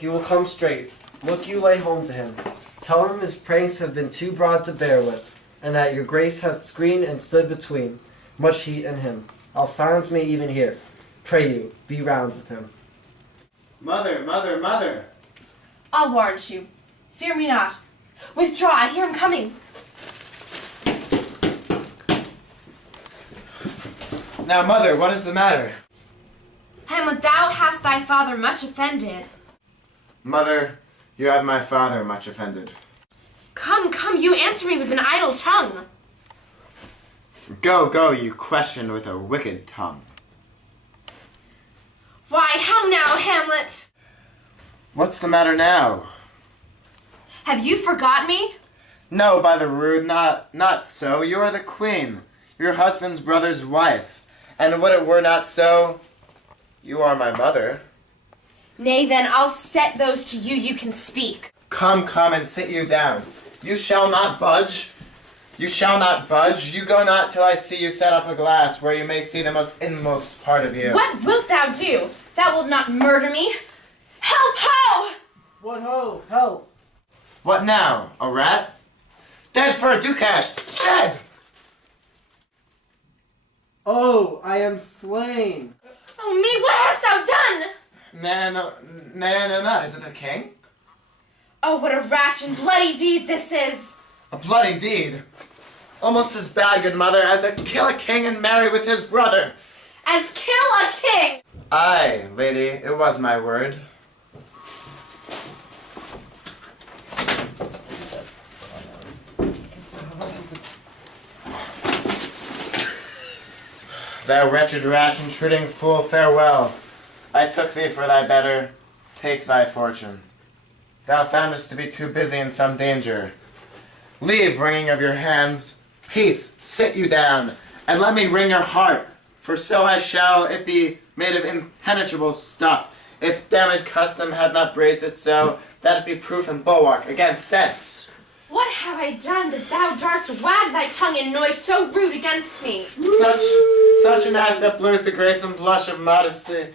He will come straight. Look you lay home to him. Tell him his pranks have been too broad to bear with, and that your grace hath screened and stood between much heat and him. I'll silence me even here. Pray you, be round with him. Mother, mother, mother! I'll warrant you. Fear me not. Withdraw, I hear him coming. Now, mother, what is the matter? Hamlet, thou hast thy father much offended. Mother, you have my father much offended. Come, come, you answer me with an idle tongue. Go, go, you question with a wicked tongue. Why, how now, Hamlet? What's the matter now? Have you forgot me? No, by the rood, not so. You are the queen, your husband's brother's wife. And would it were not so, you are my mother. Nay, then, I'll set those to you, you can speak. Come, come, and sit you down. You shall not budge. You shall not budge. You go not till I see you set up a glass where you may see the most inmost part of you. What wilt thou do? Thou wilt not murder me? Help, ho! What ho? Help! What now? A rat? Dead for a ducat! Dead! Oh, I am slain! Oh me, what hast thou done? No, not. Is it the king? Oh, what a rash and bloody deed this is! A bloody deed? Almost as bad, good mother, as to kill a king and marry with his brother. As kill a king! Aye, lady, it was my word. Thou wretched, rash, intruding fool, farewell. I took thee for thy better. Take thy fortune. Thou foundest to be too busy in some danger. Leave wringing of your hands. Peace, sit you down, and let me wring your heart, for so I shall it be made of impenetrable stuff, if damned custom had not braced it so, that it be proof and bulwark against sense. What have I done that thou darst wag thy tongue in noise so rude against me? Such an act that blurs the grace and blush of modesty,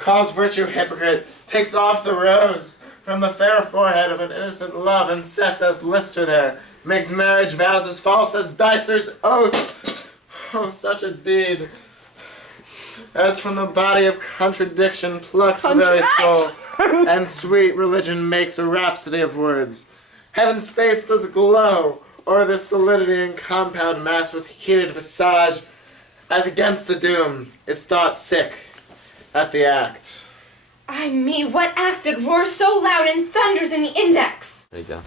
calls virtue hypocrite, takes off the rose from the fair forehead of an innocent love, and sets a blister there, makes marriage vows as false as dicer's oaths. Oh, such a deed, as from the body of contradiction plucks the very soul, and sweet religion makes a rhapsody of words. Heaven's face does glow o'er this solidity and compound mass with heated visage, as against the doom is thought sick at the act. Ay me, what act that roars so loud and thunders in the index? There you go.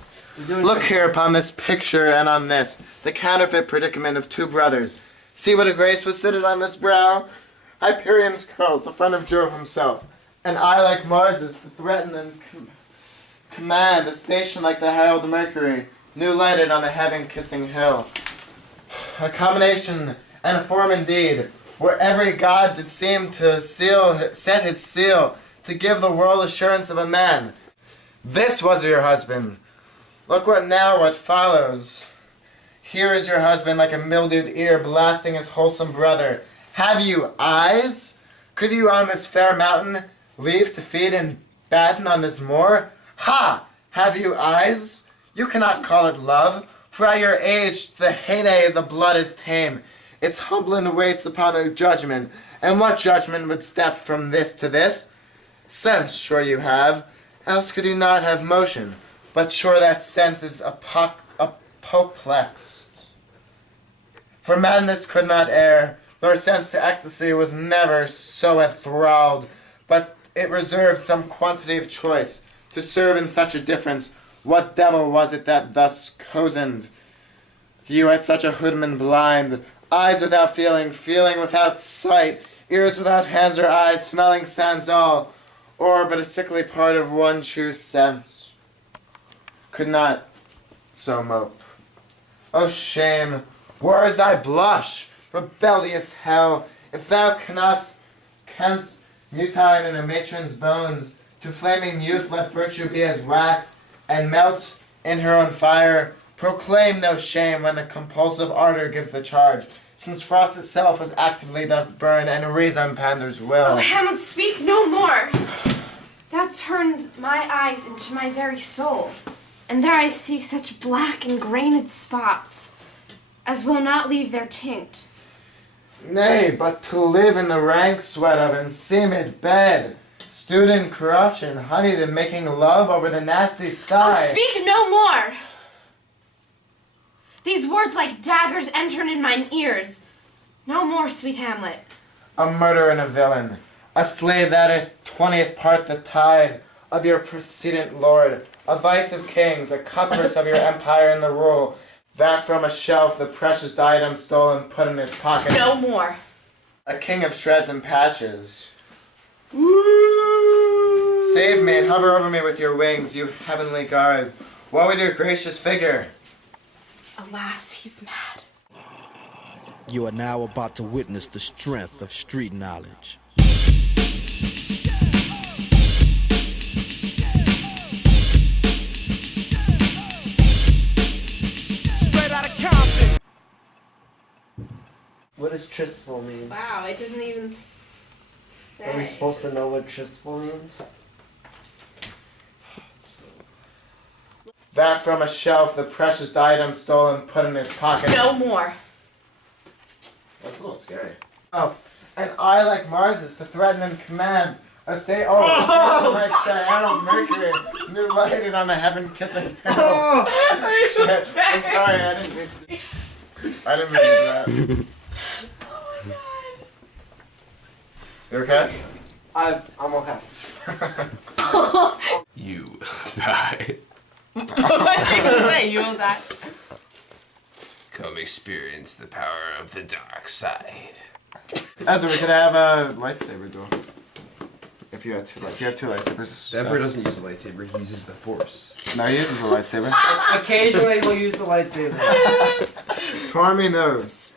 Look here upon this picture and on this, the counterfeit predicament of two brothers. See what a grace was seated on this brow? Hyperion's curls, the friend of Jove himself, and I like Mars's, to threaten and command, a station like the herald Mercury, new lighted on a heaven-kissing hill. A combination and a form indeed, where every god did seem to set his seal, to give the world assurance of a man. This was your husband. Look what follows. Here is your husband like a mildewed ear blasting his wholesome brother. Have you eyes? Could you on this fair mountain leave to feed and batten on this moor? Ha! Have you eyes? You cannot call it love, for at your age the heyday is the blood is tame. Its humbling waits upon a judgment, and what judgment would step from this to this? Sense, sure you have, else could you not have motion, but sure that sense is apoplexed. For madness could not err, nor sense to ecstasy was never so enthralled, but it reserved some quantity of choice, to serve in such a difference. What devil was it that thus cozened you at such a hoodman blind? Eyes without feeling, feeling without sight, ears without hands or eyes, smelling sans all, or but a sickly part of one true sense, could not so mope. O shame, where is thy blush, rebellious hell, if thou canst mutine in a matron's bones, to flaming youth let virtue be as wax, and melt in her own fire. Proclaim no shame when the compulsive ardor gives the charge, since frost itself as actively doth burn, and reason panders will. Oh, Hamlet, speak no more. Thou turned my eyes into my very soul, and there I see such black and grained spots as will not leave their taint. Nay, but to live in the rank sweat of enseamed bed, stewed in corruption, honeyed in making love over the nasty sty. Oh, speak no more! These words like daggers entering in mine ears. No more, sweet Hamlet. A murderer and a villain, a slave that hath 20th part the tide of your precedent lord, a vice of kings, a cutpurse of your empire and the rule, that from a shelf the precious item stole and put in his pocket. No more. A king of shreds and patches. Woo! Save me and hover over me with your wings, you heavenly guards. Woe with your gracious figure. Alas, he's mad. You are now about to witness the strength of street knowledge. Straight out of Compton. What does tristful mean? Wow, it doesn't even say. Are we supposed to know what tristful means? That from a shelf the precious item stole and put in his pocket. No more. That's a little scary. Oh, and I like Mars's to threaten and command. A station like Diana's Mercury, new lighted on a heaven-kissing hill. Shit, I'm sorry, I didn't mean to do that. Oh my god. You okay? I'm okay. You die. What did you say? You will die. Come experience the power of the dark side. Ezra, we could have a lightsaber duel. If you have two lightsabers. The Emperor doesn't use a lightsaber, he uses the Force. No, he uses a lightsaber. Occasionally we'll use the lightsaber. Tormy knows.